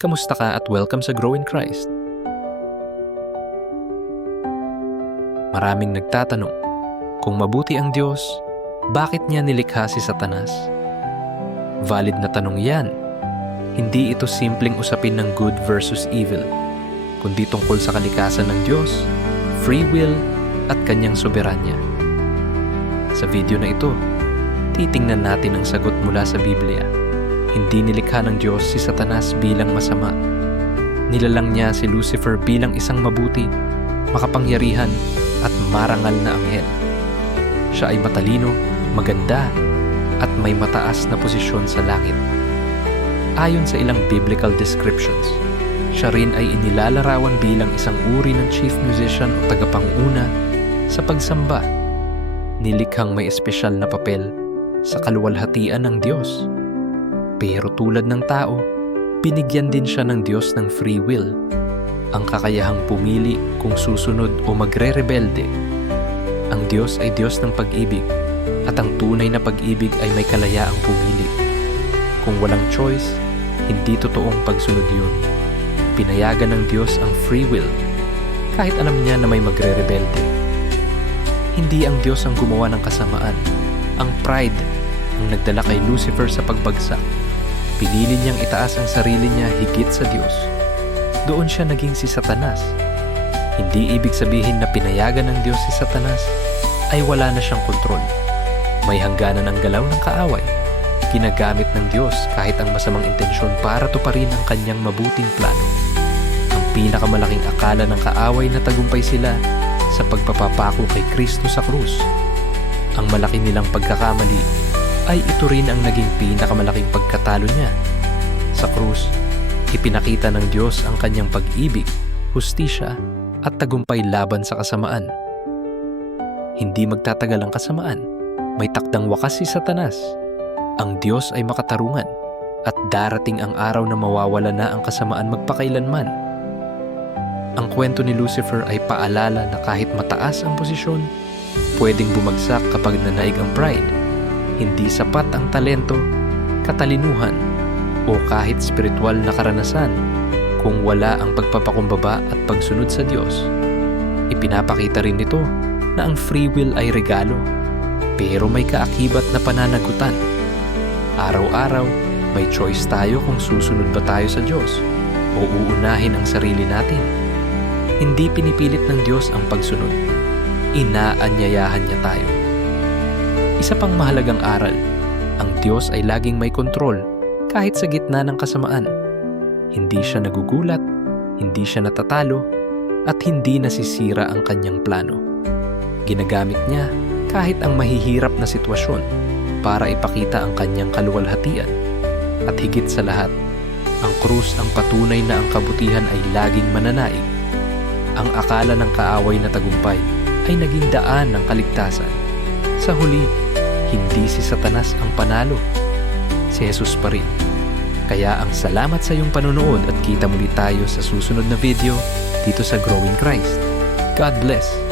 Kamusta ka at welcome sa Grow in Christ. Maraming nagtatanong, kung mabuti ang Diyos, bakit niya nilikha si Satanas? Valid na tanong yan. Hindi ito simpleng usapin ng good versus evil, kundi tungkol sa kalikasan ng Diyos, free will, at kanyang soberanya. Sa video na ito, titingnan natin ang sagot mula sa Biblia. Hindi nilikha ng Diyos si Satanas bilang masama. Nilalang niya si Lucifer bilang isang mabuti, makapangyarihan, at marangal na anghel. Siya ay matalino, maganda, at may mataas na posisyon sa langit. Ayon sa ilang biblical descriptions, siya rin ay inilalarawan bilang isang uri ng chief musician o tagapanguna sa pagsamba. Nilikhang may espesyal na papel sa kaluwalhatian ng Diyos. Pero tulad ng tao, binigyan din siya ng Diyos ng free will, ang kakayahang pumili kung susunod o magre-rebelde. Ang Diyos ay Diyos ng pag-ibig, at ang tunay na pag-ibig ay may kalayaang pumili. Kung walang choice, hindi totoong pagsunod yun. Pinayagan ng Diyos ang free will, kahit alam niya na may magre-rebelde. Hindi ang Diyos ang gumawa ng kasamaan. Ang pride ang nagdala kay Lucifer sa pagbagsak. Pinili niyang itaas ang sarili niya higit sa Diyos. Doon siya naging si Satanas. Hindi ibig sabihin na pinayagan ng Diyos si Satanas ay wala na siyang kontrol. May hangganan ang galaw ng kaaway. Ginagamit ng Diyos kahit ang masamang intensyon para tuparin ang kanyang mabuting plano. Ang pinakamalaking akala ng kaaway na tagumpay sila sa pagpapapako kay Kristo sa krus. Ang malaki nilang pagkakamali ay ito rin ang naging pinakamalaking pagkatalo niya. Sa krus, ipinakita ng Diyos ang kanyang pag-ibig, hustisya, at tagumpay laban sa kasamaan. Hindi magtatagal ang kasamaan. May takdang wakas si Satanas. Ang Diyos ay makatarungan, at darating ang araw na mawawala na ang kasamaan magpakailanman. Ang kwento ni Lucifer ay paalala na kahit mataas ang posisyon, pwedeng bumagsak kapag nanaig ang pride. Hindi sapat ang talento, katalinuhan, o kahit spiritual na karanasan kung wala ang pagpapakumbaba at pagsunod sa Diyos. Ipinapakita rin nito na ang free will ay regalo, pero may kaakibat na pananagutan. Araw-araw, may choice tayo kung susunod ba tayo sa Diyos o uunahin ang sarili natin. Hindi pinipilit ng Diyos ang pagsunod. Inaanyayahan niya tayo. Isa pang mahalagang aral, ang Diyos ay laging may kontrol kahit sa gitna ng kasamaan. Hindi siya nagugulat, hindi siya natatalo, at hindi nasisira ang kanyang plano. Ginagamit niya kahit ang mahihirap na sitwasyon para ipakita ang kanyang kaluwalhatian. At higit sa lahat, ang krus ang patunay na ang kabutihan ay laging mananaig. Ang akala ng kaaway na tagumpay ay naging daan ng kaligtasan. Sa huli, hindi si Satanas ang panalo. Si Jesus pa rin. Kaya ang salamat sa iyong panonood at kita muli tayo sa susunod na video dito sa Grow in Christ. God bless!